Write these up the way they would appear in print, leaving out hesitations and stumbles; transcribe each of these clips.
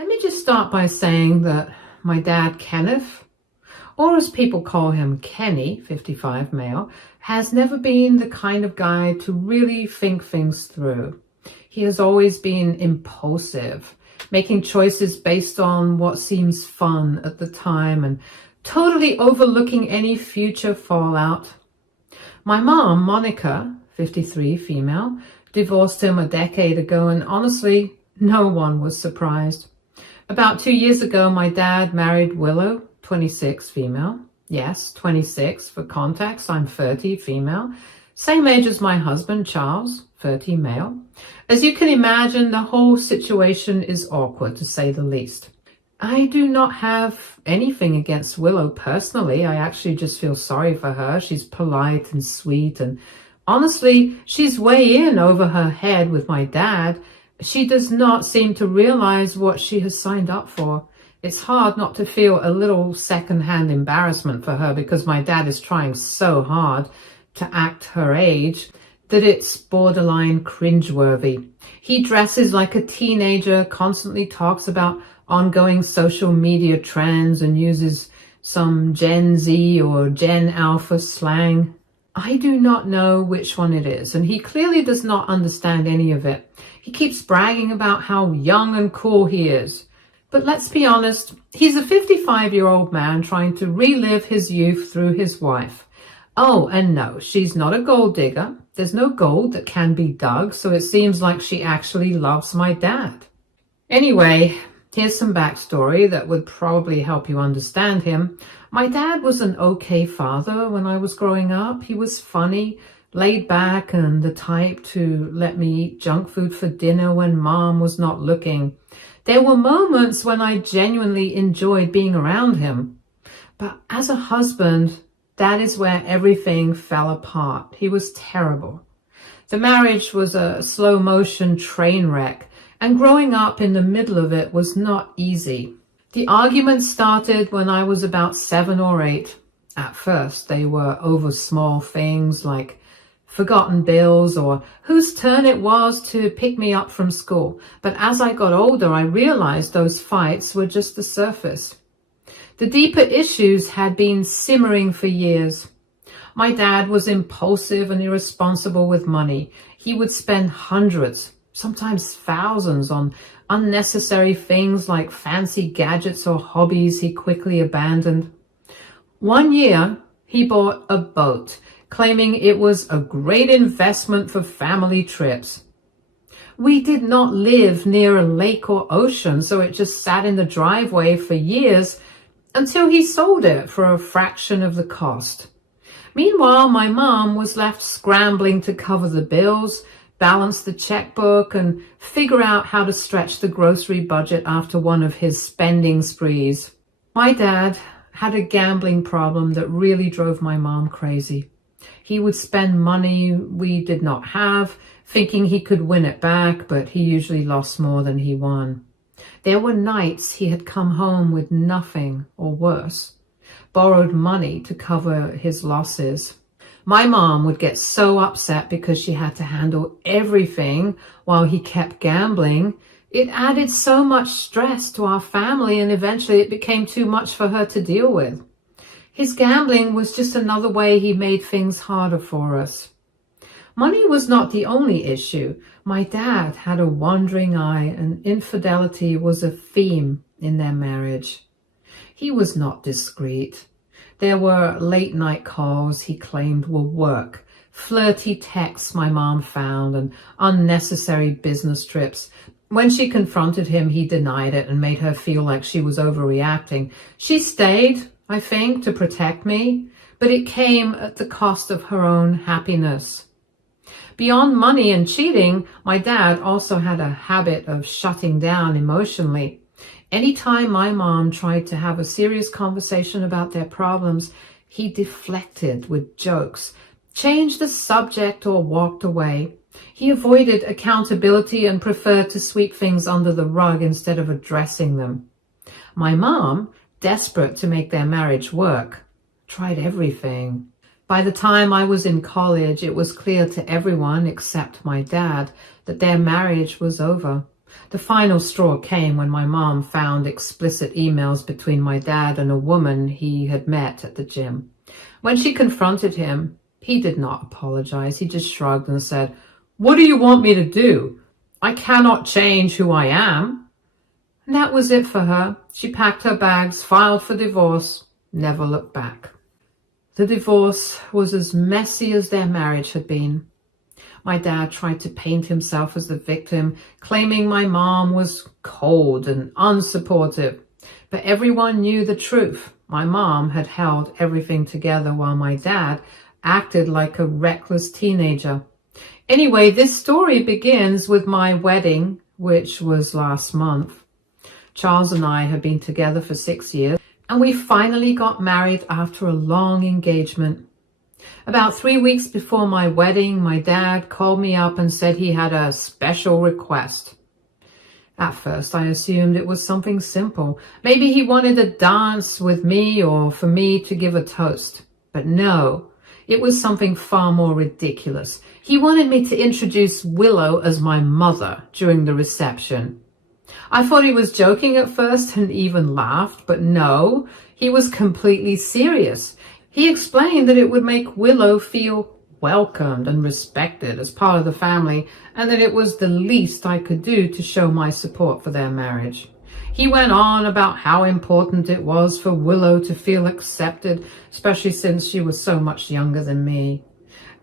Let me just start by saying that my dad, Kenneth, or as people call him, Kenny, 55 male, has never been the kind of guy to really think things through. He has always been impulsive, making choices based on what seems fun at the time and totally overlooking any future fallout. My mom, Monica, 53 female, divorced him a decade ago, and honestly, no one was surprised. About 2 years ago, my dad married Willow, 26 female. Yes, 26 for context. I'm 30 female. Same age as my husband, Charles, 30 male. As you can imagine, the whole situation is awkward, to say the least. I do not have anything against Willow personally. I actually just feel sorry for her. She's polite and sweet, and honestly, she's way in over her head with my dad. She does not seem to realize what she has signed up for. It's hard not to feel a little secondhand embarrassment for her because my dad is trying so hard to act her age that it's borderline cringeworthy. He dresses like a teenager, constantly talks about ongoing social media trends and uses some Gen Z or Gen Alpha slang. I do not know which one it is, and he clearly does not understand any of it. He keeps bragging about how young and cool he is. But let's be honest, he's a 55-year-old man trying to relive his youth through his wife. Oh, and no, she's not a gold digger. There's no gold that can be dug, so it seems like she actually loves my dad. Anyway, here's some backstory that would probably help you understand him. My dad was an okay father when I was growing up. He was funny, laid back, and the type to let me eat junk food for dinner when mom was not looking. There were moments when I genuinely enjoyed being around him. But as a husband, that is where everything fell apart. He was terrible. The marriage was a slow-motion train wreck, and growing up in the middle of it was not easy. The arguments started when I was about 7 or 8. At first, they were over small things like forgotten bills or whose turn it was to pick me up from school. But as I got older, I realized those fights were just the surface. The deeper issues had been simmering for years. My dad was impulsive and irresponsible with money. He would spend hundreds, sometimes thousands, on unnecessary things like fancy gadgets or hobbies he quickly abandoned. One year, he bought a boat, claiming it was a great investment for family trips. We did not live near a lake or ocean, so it just sat in the driveway for years until he sold it for a fraction of the cost. Meanwhile, my mom was left scrambling to cover the bills, balance the checkbook, and figure out how to stretch the grocery budget after one of his spending sprees. My dad had a gambling problem that really drove my mom crazy. He would spend money we did not have, thinking he could win it back, but he usually lost more than he won. There were nights he had come home with nothing, or worse, borrowed money to cover his losses. My mom would get so upset because she had to handle everything while he kept gambling. It added so much stress to our family, and eventually it became too much for her to deal with. His gambling was just another way he made things harder for us. Money was not the only issue. My dad had a wandering eye, and infidelity was a theme in their marriage. He was not discreet. There were late-night calls he claimed were work, flirty texts my mom found, and unnecessary business trips. When she confronted him, he denied it and made her feel like she was overreacting. She stayed, I think, to protect me, but it came at the cost of her own happiness. Beyond money and cheating, my dad also had a habit of shutting down emotionally. Anytime my mom tried to have a serious conversation about their problems, he deflected with jokes, changed the subject, or walked away. He avoided accountability and preferred to sweep things under the rug instead of addressing them. My mom, desperate to make their marriage work, tried everything. By the time I was in college, it was clear to everyone except my dad that their marriage was over. The final straw came when my mom found explicit emails between my dad and a woman he had met at the gym. When she confronted him, he did not apologize. He just shrugged and said, "What do you want me to do? I cannot change who I am." And that was it for her. She packed her bags, filed for divorce, never looked back. The divorce was as messy as their marriage had been. My dad tried to paint himself as the victim, claiming my mom was cold and unsupportive. But everyone knew the truth. My mom had held everything together while my dad acted like a reckless teenager. Anyway, this story begins with my wedding, which was last month. Charles and I had been together for 6 years, and we finally got married after a long engagement. About 3 weeks before my wedding, my dad called me up and said he had a special request. At first, I assumed it was something simple. Maybe he wanted a dance with me or for me to give a toast. But no, it was something far more ridiculous. He wanted me to introduce Willow as my mother during the reception. I thought he was joking at first and even laughed, but no, he was completely serious. He explained that it would make Willow feel welcomed and respected as part of the family, and that it was the least I could do to show my support for their marriage. He went on about how important it was for Willow to feel accepted, especially since she was so much younger than me.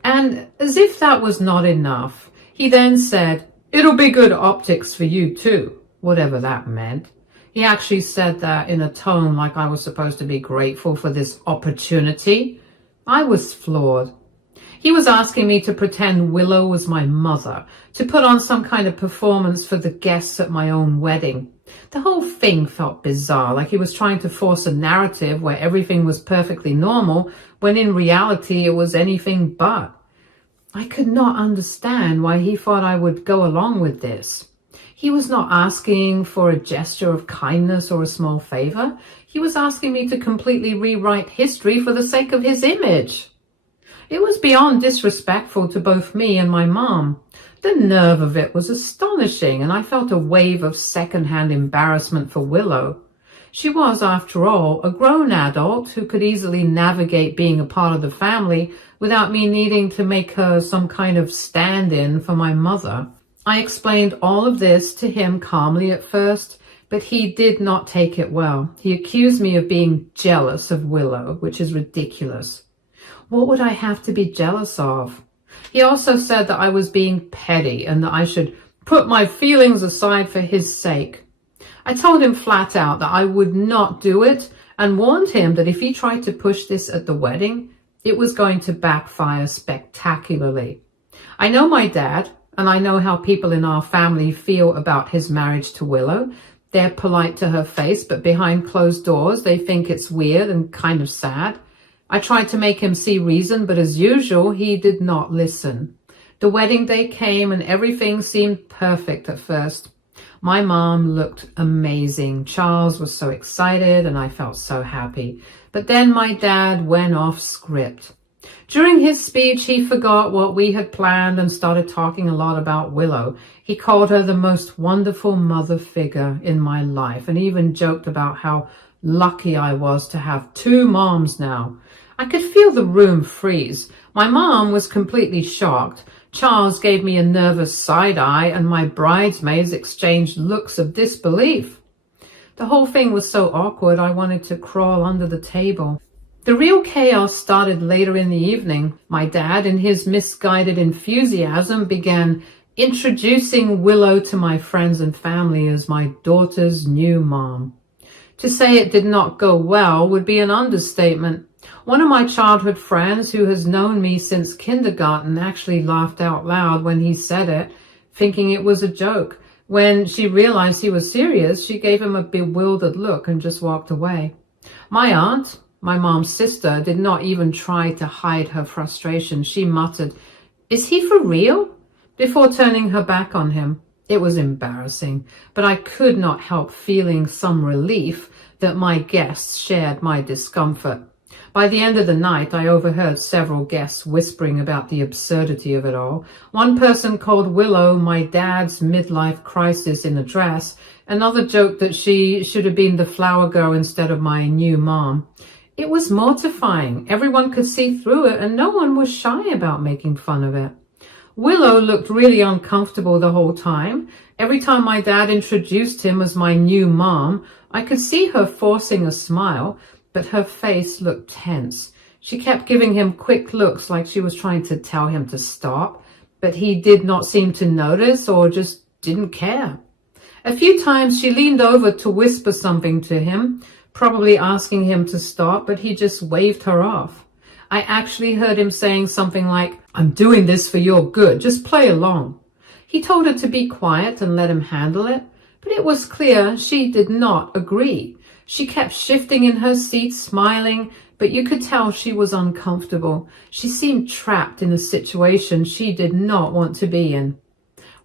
And as if that was not enough, he then said, "It'll be good optics for you too," whatever that meant. He actually said that in a tone like I was supposed to be grateful for this opportunity. I was floored. He was asking me to pretend Willow was my mother, to put on some kind of performance for the guests at my own wedding. The whole thing felt bizarre, like he was trying to force a narrative where everything was perfectly normal, when in reality it was anything but. I could not understand why he thought I would go along with this. He was not asking for a gesture of kindness or a small favor. He was asking me to completely rewrite history for the sake of his image. It was beyond disrespectful to both me and my mom. The nerve of it was astonishing, and I felt a wave of second-hand embarrassment for Willow. She was, after all, a grown adult who could easily navigate being a part of the family without me needing to make her some kind of stand-in for my mother. I explained all of this to him calmly at first, but he did not take it well. He accused me of being jealous of Willow, which is ridiculous. What would I have to be jealous of? He also said that I was being petty and that I should put my feelings aside for his sake. I told him flat out that I would not do it and warned him that if he tried to push this at the wedding, it was going to backfire spectacularly. I know my dad, and I know how people in our family feel about his marriage to Willow. They're polite to her face, but behind closed doors, they think it's weird and kind of sad. I tried to make him see reason, but as usual, he did not listen. The wedding day came and everything seemed perfect at first. My mom looked amazing. Charles was so excited and I felt so happy. But then my dad went off script. During his speech, he forgot what we had planned and started talking a lot about Willow. He called her the most wonderful mother figure in my life and even joked about how lucky I was to have 2 moms now. I could feel the room freeze. My mom was completely shocked. Charles gave me a nervous side eye and my bridesmaids exchanged looks of disbelief. The whole thing was so awkward I wanted to crawl under the table. The real chaos started later in the evening. My dad, in his misguided enthusiasm, began introducing Willow to my friends and family as my daughter's new mom. To say it did not go well would be an understatement. One of my childhood friends, who has known me since kindergarten, actually laughed out loud when he said it, thinking it was a joke. When she realized he was serious, she gave him a bewildered look and just walked away. My aunt, my mom's sister, did not even try to hide her frustration. She muttered, "Is he for real?" before turning her back on him. It was embarrassing, but I could not help feeling some relief that my guests shared my discomfort. By the end of the night, I overheard several guests whispering about the absurdity of it all. One person called Willow my dad's midlife crisis in a dress. Another joked that she should have been the flower girl instead of my new mom. It was mortifying. Everyone could see through it, and no one was shy about making fun of it. Willow looked really uncomfortable the whole time. Every time my dad introduced him as my new mom, I could see her forcing a smile, but her face looked tense. She kept giving him quick looks like she was trying to tell him to stop, but he did not seem to notice or just didn't care. A few times she leaned over to whisper something to him, probably asking him to stop, but he just waved her off. I actually heard him saying something like, "I'm doing this for your good, just play along." He told her to be quiet and let him handle it, but it was clear she did not agree. She kept shifting in her seat, smiling, but you could tell she was uncomfortable. She seemed trapped in a situation she did not want to be in.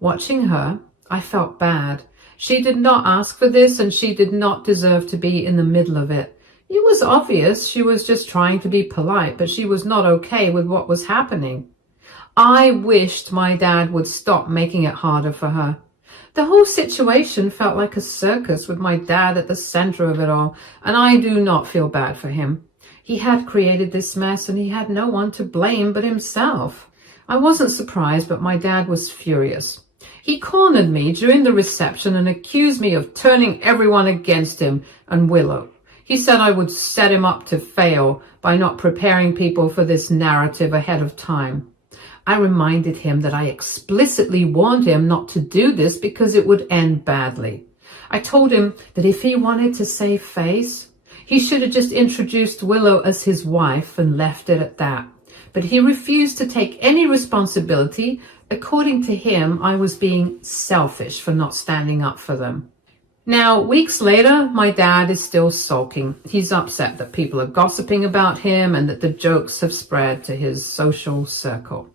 Watching her, I felt bad. She did not ask for this, and she did not deserve to be in the middle of it. It was obvious she was just trying to be polite, but she was not okay with what was happening. I wished my dad would stop making it harder for her. The whole situation felt like a circus with my dad at the center of it all, and I do not feel bad for him. He had created this mess, and he had no one to blame but himself. I wasn't surprised, but my dad was furious. He cornered me during the reception and accused me of turning everyone against him and Willow. He said I would set him up to fail by not preparing people for this narrative ahead of time. I reminded him that I explicitly warned him not to do this because it would end badly. I told him that if he wanted to save face, he should have just introduced Willow as his wife and left it at that. But he refused to take any responsibility. According to him, I was being selfish for not standing up for them. Now, weeks later, my dad is still sulking. He's upset that people are gossiping about him and that the jokes have spread to his social circle.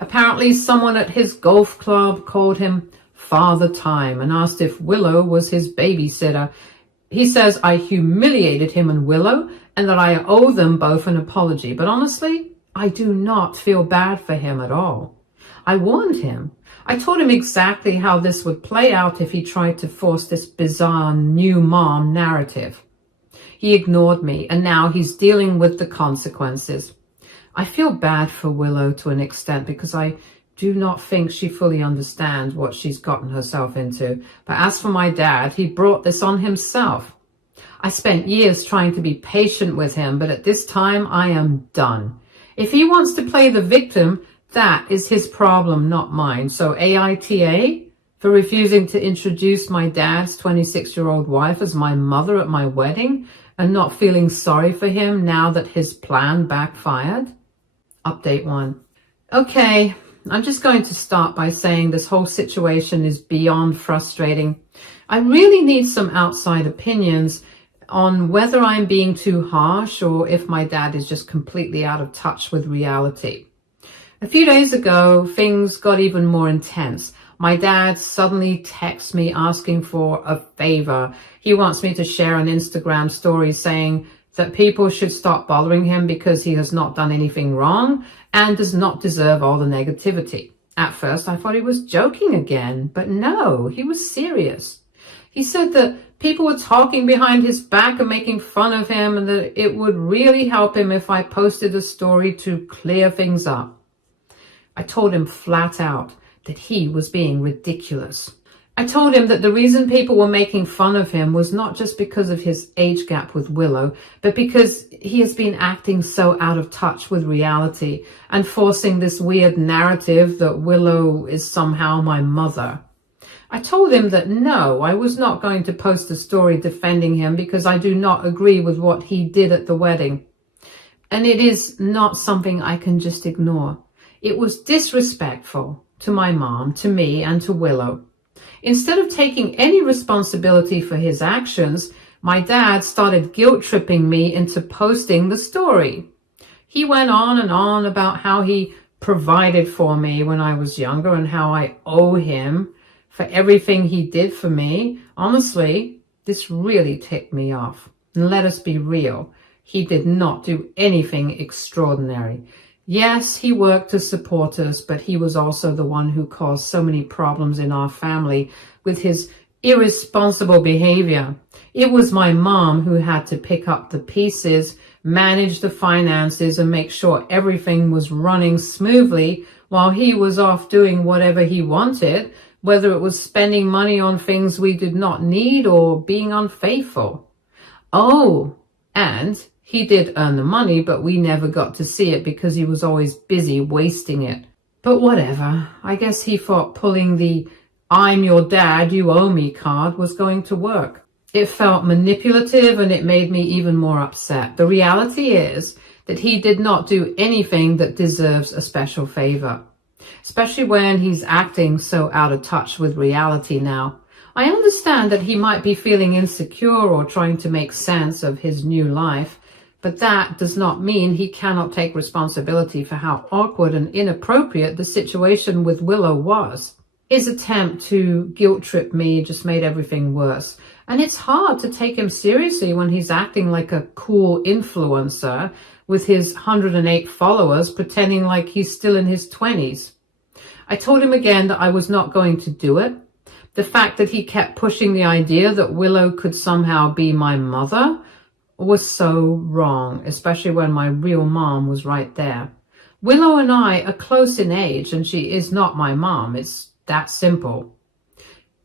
Apparently, someone at his golf club called him Father Time and asked if Willow was his babysitter. He says I humiliated him and Willow and that I owe them both an apology. But honestly, I do not feel bad for him at all. I warned him. I told him exactly how this would play out if he tried to force this bizarre new mom narrative. He ignored me, and now he's dealing with the consequences. I feel bad for Willow to an extent because I do not think she fully understands what she's gotten herself into. But as for my dad, he brought this on himself. I spent years trying to be patient with him, but at this time I am done. If he wants to play the victim, that is his problem, not mine. So AITA for refusing to introduce my dad's 26-year-old wife as my mother at my wedding and not feeling sorry for him now that his plan backfired. Update 1. Okay, I'm just going to start by saying this whole situation is beyond frustrating. I really need some outside opinions on whether I'm being too harsh or if my dad is just completely out of touch with reality. A few days ago, things got even more intense. My dad suddenly texts me asking for a favor. He wants me to share an Instagram story saying that people should stop bothering him because he has not done anything wrong and does not deserve all the negativity. At first, I thought he was joking again, but no, he was serious. He said that people were talking behind his back and making fun of him and that it would really help him if I posted a story to clear things up. I told him flat out that he was being ridiculous. I told him that the reason people were making fun of him was not just because of his age gap with Willow, but because he has been acting so out of touch with reality and forcing this weird narrative that Willow is somehow my mother. I told him that no, I was not going to post a story defending him because I do not agree with what he did at the wedding. And it is not something I can just ignore. It was disrespectful to my mom, to me, and to Willow. Instead of taking any responsibility for his actions, my dad started guilt-tripping me into posting the story. He went on and on about how he provided for me when I was younger and how I owe him for everything he did for me. Honestly, this really ticked me off. And let us be real. He did not do anything extraordinary. Yes, he worked to support us, but he was also the one who caused so many problems in our family with his irresponsible behavior. It was my mom who had to pick up the pieces, manage the finances, and make sure everything was running smoothly while he was off doing whatever he wanted, whether it was spending money on things we did not need or being unfaithful. Oh, and he did earn the money, but we never got to see it because he was always busy wasting it. But whatever, I guess he thought pulling the "I'm your dad, you owe me" card was going to work. It felt manipulative and it made me even more upset. The reality is that he did not do anything that deserves a special favor, especially when he's acting so out of touch with reality now. I understand that he might be feeling insecure or trying to make sense of his new life, but that does not mean he cannot take responsibility for how awkward and inappropriate the situation with Willow was. His attempt to guilt trip me just made everything worse. And it's hard to take him seriously when he's acting like a cool influencer with his 108 followers, pretending like he's still in his 20s. I told him again that I was not going to do it. The fact that he kept pushing the idea that Willow could somehow be my mother was so wrong, especially when my real mom was right there. Willow and I are close in age, and she is not my mom. It's that simple.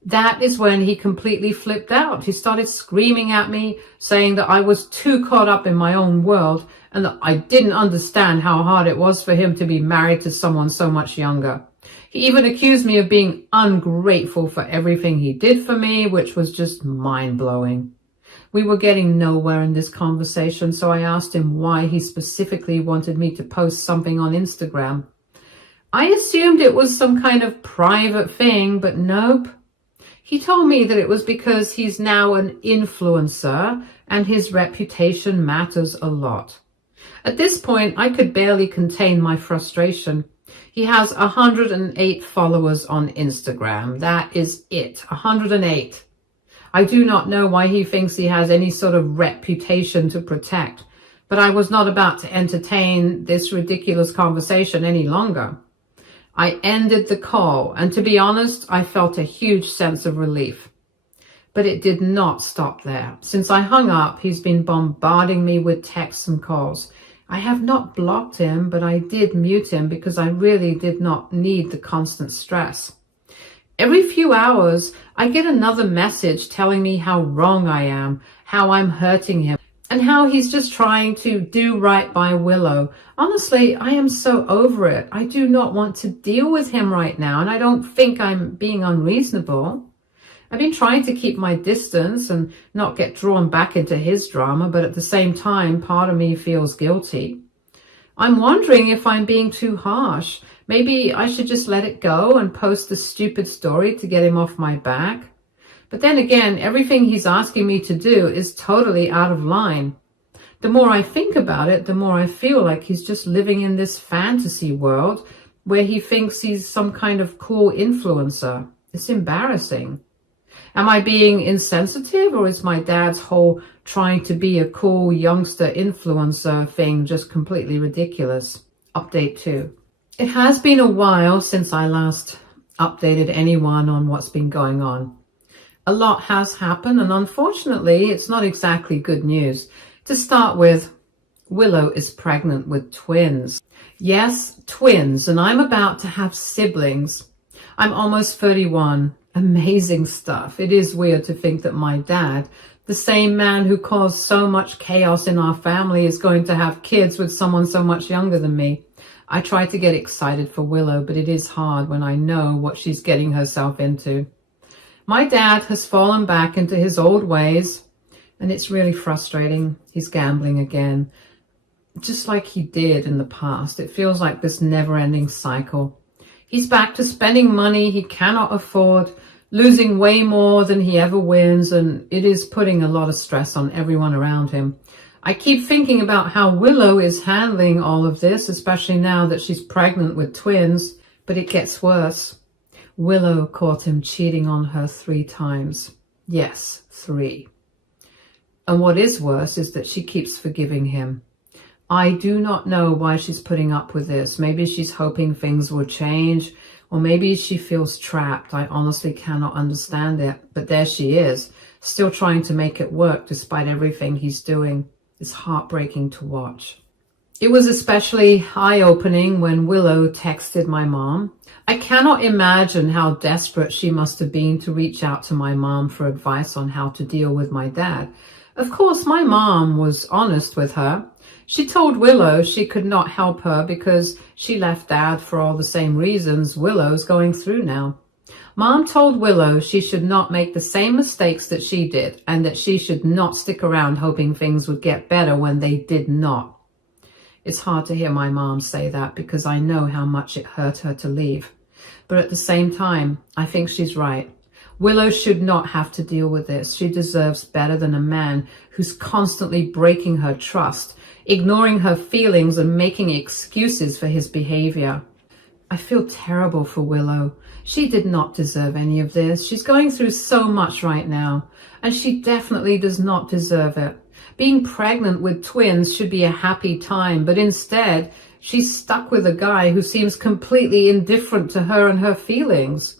That is when he completely flipped out. He started screaming at me, saying that I was too caught up in my own world and that I didn't understand how hard it was for him to be married to someone so much younger. He even accused me of being ungrateful for everything he did for me, which was just mind-blowing. We were getting nowhere in this conversation, so I asked him why he specifically wanted me to post something on Instagram. I assumed it was some kind of private thing, but nope. He told me that it was because he's now an influencer and his reputation matters a lot. At this point, I could barely contain my frustration. He has 108 followers on Instagram. That is it, 108. I do not know why he thinks he has any sort of reputation to protect, but I was not about to entertain this ridiculous conversation any longer. I ended the call, and to be honest, I felt a huge sense of relief. But it did not stop there. Since I hung up, he's been bombarding me with texts and calls. I have not blocked him, but I did mute him because I really did not need the constant stress. Every few hours, I get another message telling me how wrong I am, how I'm hurting him, and how he's just trying to do right by Willow. Honestly, I am so over it. I do not want to deal with him right now, and I don't think I'm being unreasonable. I've been trying to keep my distance and not get drawn back into his drama, but at the same time, part of me feels guilty. I'm wondering if I'm being too harsh. Maybe I should just let it go and post the stupid story to get him off my back. But then again, everything he's asking me to do is totally out of line. The more I think about it, the more I feel like he's just living in this fantasy world where he thinks he's some kind of cool influencer. It's embarrassing. Am I being insensitive, or is my dad's whole trying to be a cool youngster influencer thing just completely ridiculous? Update 2. It has been a while since I last updated anyone on what's been going on. A lot has happened, and unfortunately, it's not exactly good news. To start with, Willow is pregnant with twins. Yes, twins, and I'm about to have siblings. I'm almost 31. Amazing stuff. It is weird to think that my dad, the same man who caused so much chaos in our family, is going to have kids with someone so much younger than me. I try to get excited for Willow, but it is hard when I know what she's getting herself into. My dad has fallen back into his old ways, and it's really frustrating. He's gambling again, just like he did in the past. It feels like this never-ending cycle. He's back to spending money he cannot afford, losing way more than he ever wins, and it is putting a lot of stress on everyone around him. I keep thinking about how Willow is handling all of this, especially now that she's pregnant with twins, but it gets worse. Willow caught him cheating on her 3 times. Yes, 3. And what is worse is that she keeps forgiving him. I do not know why she's putting up with this. Maybe she's hoping things will change, or maybe she feels trapped. I honestly cannot understand it. But there she is, still trying to make it work despite everything he's doing. It's heartbreaking to watch. It was especially eye-opening when Willow texted my mom. I cannot imagine how desperate she must have been to reach out to my mom for advice on how to deal with my dad. Of course, my mom was honest with her. She told Willow she could not help her because she left Dad for all the same reasons Willow's going through now. Mom told Willow she should not make the same mistakes that she did and that she should not stick around hoping things would get better when they did not. It's hard to hear my mom say that because I know how much it hurt her to leave. But at the same time, I think she's right. Willow should not have to deal with this. She deserves better than a man who's constantly breaking her trust, ignoring her feelings and making excuses for his behavior. I feel terrible for Willow. She did not deserve any of this. She's going through so much right now, and she definitely does not deserve it. Being pregnant with twins should be a happy time, but instead, she's stuck with a guy who seems completely indifferent to her and her feelings.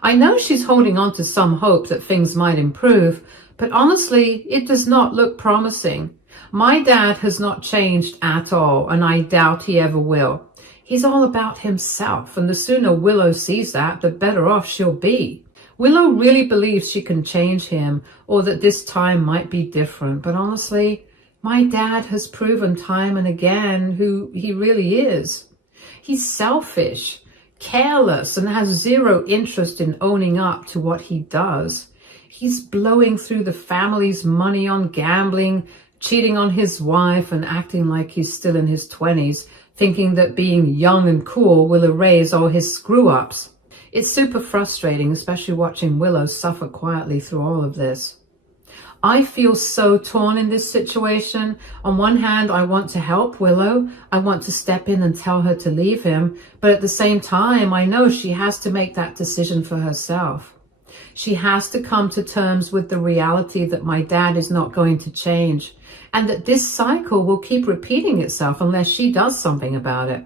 I know she's holding on to some hope that things might improve, but honestly, it does not look promising. My dad has not changed at all, and I doubt he ever will. He's all about himself, and the sooner Willow sees that, the better off she'll be. Willow really believes she can change him, or that this time might be different, but honestly, my dad has proven time and again who he really is. He's selfish, careless, and has zero interest in owning up to what he does. He's blowing through the family's money on gambling, cheating on his wife, and acting like he's still in his 20s, thinking that being young and cool will erase all his screw-ups. It's super frustrating, especially watching Willow suffer quietly through all of this. I feel so torn in this situation. On one hand, I want to help Willow. I want to step in and tell her to leave him. But at the same time, I know she has to make that decision for herself. She has to come to terms with the reality that my dad is not going to change, and that this cycle will keep repeating itself unless she does something about it.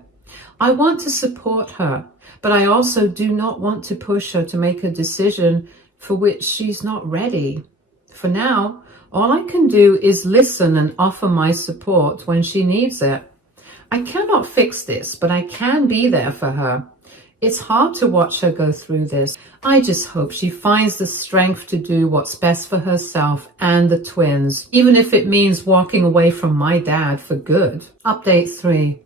I want to support her, but I also do not want to push her to make a decision for which she's not ready. For now, all I can do is listen and offer my support when she needs it. I cannot fix this, but I can be there for her. It's hard to watch her go through this. I just hope she finds the strength to do what's best for herself and the twins, even if it means walking away from my dad for good. Update 3.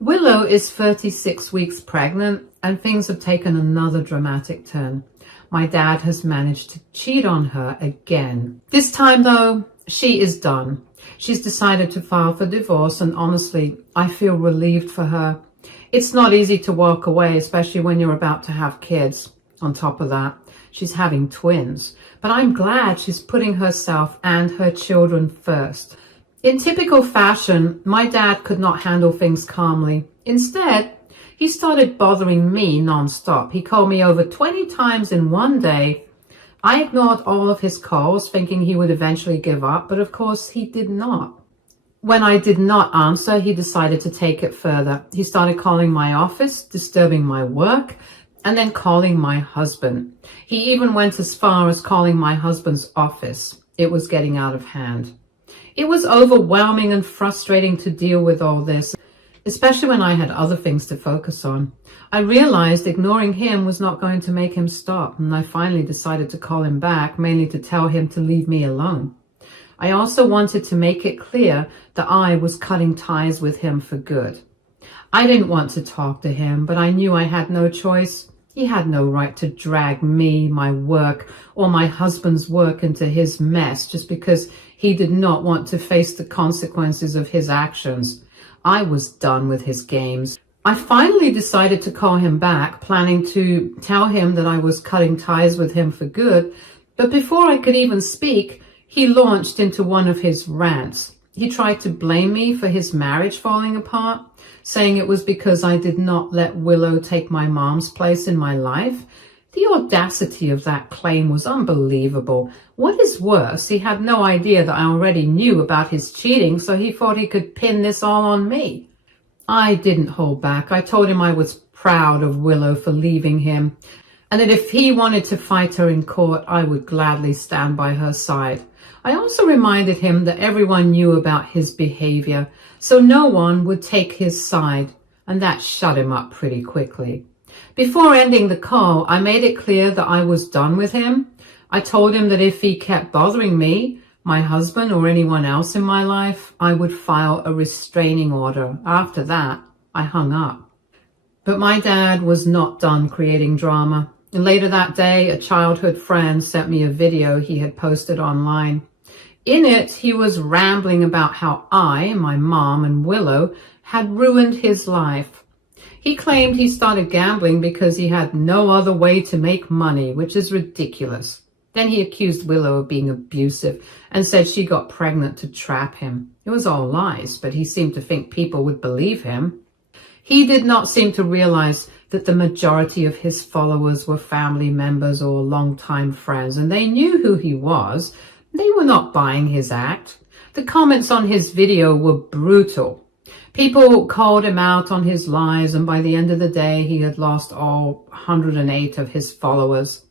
Willow is 36 weeks pregnant, and things have taken another dramatic turn. My dad has managed to cheat on her again. This time, though, she is done. She's decided to file for divorce, and honestly, I feel relieved for her. It's not easy to walk away, especially when you're about to have kids. On top of that, she's having twins. But I'm glad she's putting herself and her children first. In typical fashion, my dad could not handle things calmly. Instead, he started bothering me non-stop. He called me over 20 times in one day. I ignored all of his calls, thinking he would eventually give up, but of course he did not. When I did not answer, he decided to take it further. He started calling my office, disturbing my work, and then calling my husband. He even went as far as calling my husband's office. It was getting out of hand. It was overwhelming and frustrating to deal with all this, especially when I had other things to focus on. I realized ignoring him was not going to make him stop, and I finally decided to call him back, mainly to tell him to leave me alone. I also wanted to make it clear that I was cutting ties with him for good. I didn't want to talk to him, but I knew I had no choice. He had no right to drag me, my work, or my husband's work into his mess just because he did not want to face the consequences of his actions. I was done with his games. I finally decided to call him back, planning to tell him that I was cutting ties with him for good, but before I could even speak, he launched into one of his rants. He tried to blame me for his marriage falling apart, saying it was because I did not let Willow take my mom's place in my life. The audacity of that claim was unbelievable. What is worse, he had no idea that I already knew about his cheating, so he thought he could pin this all on me. I didn't hold back. I told him I was proud of Willow for leaving him, and that if he wanted to fight her in court, I would gladly stand by her side. I also reminded him that everyone knew about his behavior, so no one would take his side, and that shut him up pretty quickly. Before ending the call, I made it clear that I was done with him. I told him that if he kept bothering me, my husband, or anyone else in my life, I would file a restraining order. After that, I hung up. But my dad was not done creating drama. And later that day, a childhood friend sent me a video he had posted online. In it, he was rambling about how I, my mom, and Willow had ruined his life. He claimed he started gambling because he had no other way to make money, which is ridiculous. Then he accused Willow of being abusive and said she got pregnant to trap him. It was all lies, but he seemed to think people would believe him. He did not seem to realize that the majority of his followers were family members or longtime friends, and they knew who he was. They were not buying his act. The comments on his video were brutal. People called him out on his lies, and by the end of the day, he had lost all 108 of his followers.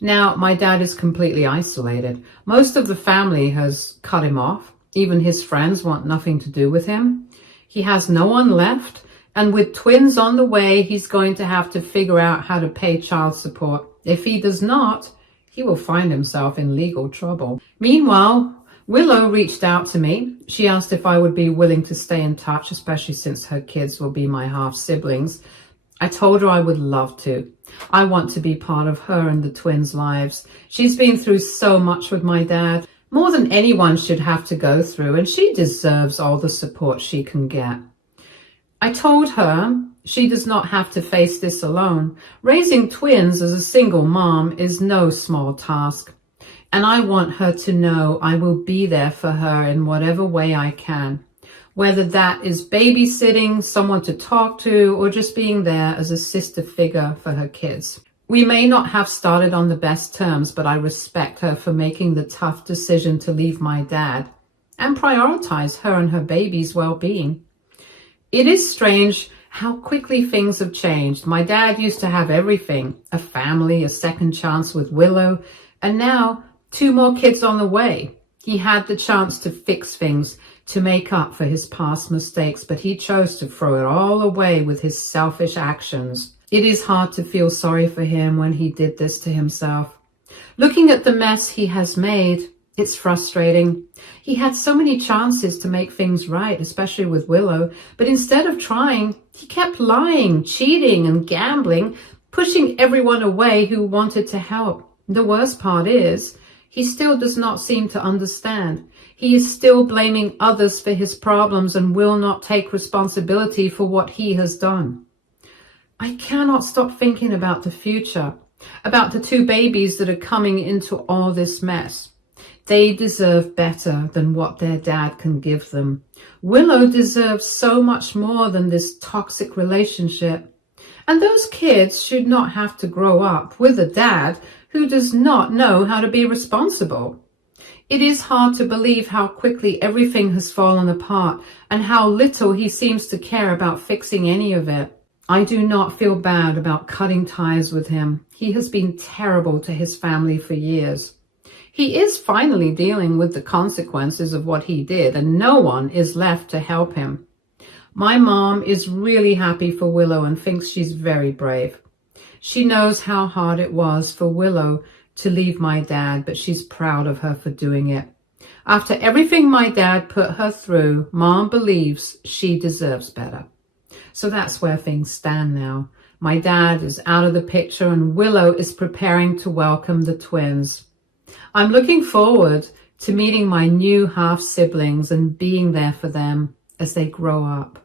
Now, my dad is completely isolated. Most of the family has cut him off. Even his friends want nothing to do with him. He has no one left, and with twins on the way, he's going to have to figure out how to pay child support. If he does not, he will find himself in legal trouble. Meanwhile, Willow reached out to me. She asked if I would be willing to stay in touch, especially since her kids will be my half-siblings. I told her I would love to. I want to be part of her and the twins' lives. She's been through so much with my dad, more than anyone should have to go through, and she deserves all the support she can get. I told her she does not have to face this alone. Raising twins as a single mom is no small task. And I want her to know I will be there for her in whatever way I can, whether that is babysitting, someone to talk to, or just being there as a sister figure for her kids. We may not have started on the best terms, but I respect her for making the tough decision to leave my dad and prioritize her and her baby's well-being. It is strange how quickly things have changed. My dad used to have everything, a family, a second chance with Willow, and now 2 more kids on the way. He had the chance to fix things, to make up for his past mistakes, but he chose to throw it all away with his selfish actions. It is hard to feel sorry for him when he did this to himself. Looking at the mess he has made, it's frustrating. He had so many chances to make things right, especially with Willow, but instead of trying, he kept lying, cheating, and gambling, pushing everyone away who wanted to help. The worst part is, he still does not seem to understand. He is still blaming others for his problems and will not take responsibility for what he has done. I cannot stop thinking about the future, about the 2 babies that are coming into all this mess. They deserve better than what their dad can give them. Willow deserves so much more than this toxic relationship. And those kids should not have to grow up with a dad who does not know how to be responsible. It is hard to believe how quickly everything has fallen apart and how little he seems to care about fixing any of it. I do not feel bad about cutting ties with him. He has been terrible to his family for years. He is finally dealing with the consequences of what he did, and no one is left to help him. My mom is really happy for Willow and thinks she's very brave. She knows how hard it was for Willow to leave my dad, but she's proud of her for doing it. After everything my dad put her through, Mom believes she deserves better. So that's where things stand now. My dad is out of the picture and Willow is preparing to welcome the twins. I'm looking forward to meeting my new half-siblings and being there for them as they grow up.